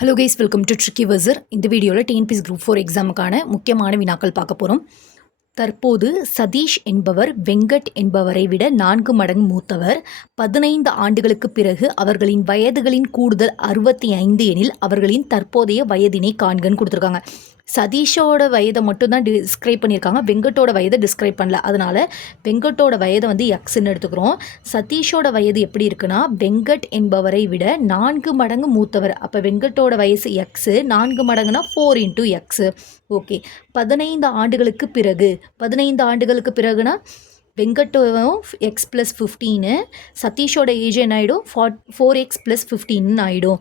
Hello guys, welcome to tricky வசர். இந்த வீடியோவில் டிஎன்பிஎஸ்சி குரூப் 4 எக்ஸாமுக்கான முக்கியமான வினாக்கள் பார்க்க போகிறோம். தற்போது சதீஷ் என்பவர் வெங்கட் என்பவரை விட 4 மடங்கு மூத்தவர். 15 ஆண்டுகளுக்கு பிறகு அவர்களின் வயதுகளின் கூடுதல் 65 எனில் அவர்களின் தற்போதைய வயதினை காண்கன்னு கொடுத்துருக்காங்க. சதீஷோட வயதை மட்டும்தான் டிஸ்கிரைப் பண்ணியிருக்காங்க, வெங்கட்டோட வயதை டிஸ்கிரைப் பண்ணல. அதனால் வெங்கட்டோட வயதை வந்து எக்ஸ்ன்னு எடுத்துக்கிறோம். சதீஷோட வயது எப்படி இருக்குன்னா, வெங்கட் என்பவரை விட 4 மடங்கு மூத்தவர். அப்போ வெங்கட்டோட வயசு எக்ஸு, 4 மடங்குனா 4 × எக்ஸு. ஓகே, 15 ஆண்டுகளுக்கு பிறகு, 15 ஆண்டுகளுக்கு பிறகுனா வெங்கட்டும் எக்ஸ் ப்ளஸ் 15, சதீஷோட ஏஜ் என்ன ஆகிடும், 4x + 15 ஆகிடும்.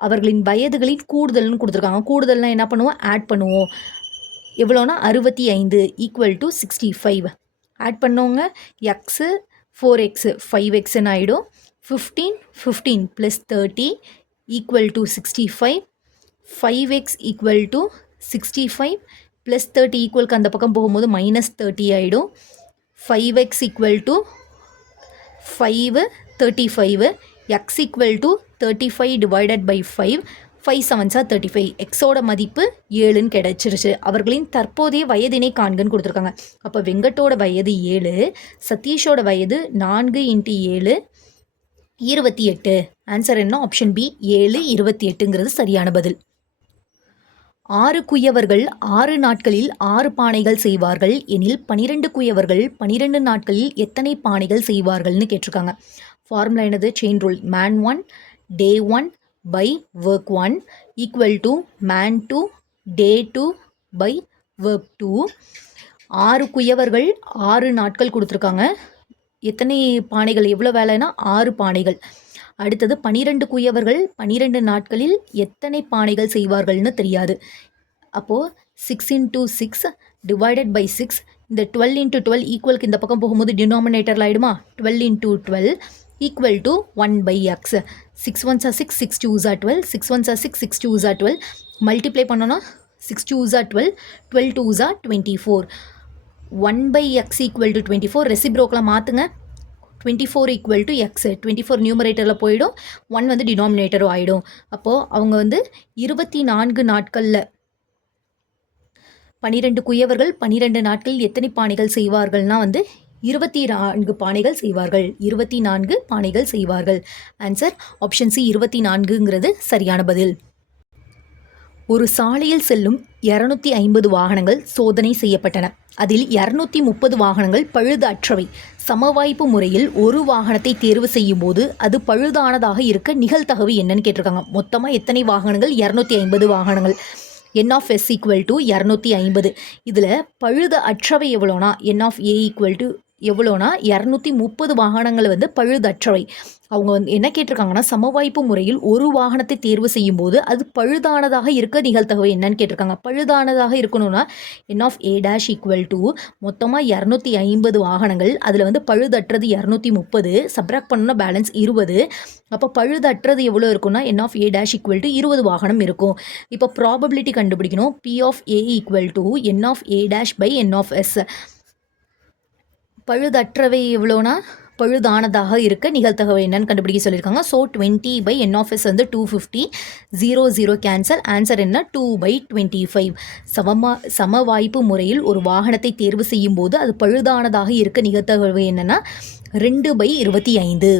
அவர்களின் வயதுகளின் கூடுதல்னு கொடுத்துருக்காங்க. கூடுதல்னா என்ன பண்ணுவோம், ஆட் பண்ணுவோம். எவ்வளோனா 65 = 65. ஆட் பண்ணவங்க எக்ஸு 4x 5xன்னு ஆகிடும். 15 + 30 = 65. 5x = 65 + 30 ஈக்குவலுக்கு அந்த பக்கம் போகும்போது -30 ஆகிடும். 5x = 5 35. x = 35 / 5. 5 7s are 35. எக்ஸோட மதிப்பு 7ன்னு கிடைச்சிருச்சு. அவர்களின் தற்போதைய வயதினை காண்கன்னு கொடுத்துருக்காங்க. அப்போ வெங்கட்டோட வயது 7, சதீஷோட வயது 4 × 7 28. ஆன்சர் என்ன? ஆப்ஷன் பி 7 28ங்கிறது சரியான பதில். 6 குயவர்கள் 6 நாட்களில் 6 பானைகள் செய்வார்கள் எனில் 12 குயவர்கள் 12 நாட்களில் எத்தனை பானைகள் செய்வார்கள்னு கேட்டிருக்காங்க. ஃபார்முலா என்னது? Chain rule. man 1 day 1 by work 1 = man 2 day 2 by work 2. 6 குயவர்கள் 6 நாட்கள் கொடுத்துருக்காங்க. எத்தனை பானைகள், எவ்வளோ வேலைன்னா 6 பானைகள். அடுத்தது 12 குயவர்கள் 12 நாட்களில் எத்தனை பானைகள் செய்வார்கள்னு தெரியாது. அப்போது 6 × 6 / 6. இந்த 12 × 12 ஈக்குவலுக்கு இந்த பக்கம் போகும்போது டினாமினேட்டரில் ஆகிடுமா? 12 × 12 = 1/x. 6 1s are 6, 6 2s are 12, 6 1s are 6, 6 2s are 12. Multiply பண்ணோன்னா 6 2s are 12, 12 2s are 24. 1/x = 24. ரெசிப்ரோக்கில் மாற்றுங்க. 24 = x. 24 நியூமரேட்டரில் போயிடும், 1 வந்து டினாமினேட்டரும் ஆகிடும். அப்போது அவங்க வந்து 24 நாட்களில் 12 குயவர்கள் 12 நாட்களில் எத்தனை பானைகள் செய்வார்கள்னா வந்து 24 பானைகள் செய்வார்கள். 24 பானைகள் செய்வார்கள். ஆன்சர் ஆப்ஷன் சி 24ங்கிறது சரியான பதில். ஒரு சாலையில் செல்லும் 250 வாகனங்கள் சோதனை செய்யப்பட்டன. அதில் 230 வாகனங்கள் பழுது அற்றவை. சமவாய்ப்பு முறையில் ஒரு வாகனத்தை தேர்வு செய்யும் போது அது பழுதானதாக இருக்க நிகழ்தகவு என்னன்னு கேட்டிருக்காங்க. மொத்தமாக எத்தனை வாகனங்கள்? 250 வாகனங்கள். n(s) = 250. இதில் பழுது அற்றவை எவ்வளோனா n(a) = எவ்வளோனா 230 வாகனங்கள் வந்து பழுதற்றவை. அவங்க வந்து என்ன கேட்டிருக்காங்கன்னா, சமவாய்ப்பு முறையில் ஒரு வாகனத்தை தேர்வு செய்யும் போது அது பழுதானதாக இருக்க நிகழ்தகவு என்னன்னு கேட்டிருக்காங்க. பழுதானதாக இருக்கணும்னா n(a' = மொத்தமாக 250 வாகனங்கள், அதில் வந்து பழுதற்றது 230, சப்ராக்ட் பண்ணணும்னா பேலன்ஸ் 20. அப்போ பழுதற்றது எவ்வளோ இருக்குன்னா n(a' = 20 வாகனம் இருக்கும். இப்போ ப்ராபபிலிட்டி கண்டுபிடிக்கணும். P(a) = n(a'/n(s). பழுதற்றவை எவ்வளோனா பழுதானதாக இருக்க நிகழ்தகவு என்னன்னு கண்டுபிடிக்க சொல்லியிருக்காங்க. ஸோ 20/n(s) வந்து 250. 0 0 கேன்சல். ஆன்சர் என்ன? 2/25. சமவாய்ப்பு முறையில் ஒரு வாகனத்தை தேர்வு செய்யும் போது அது பழுதானதாக இருக்க நிகழ்தகவு என்னன்னா 2/25.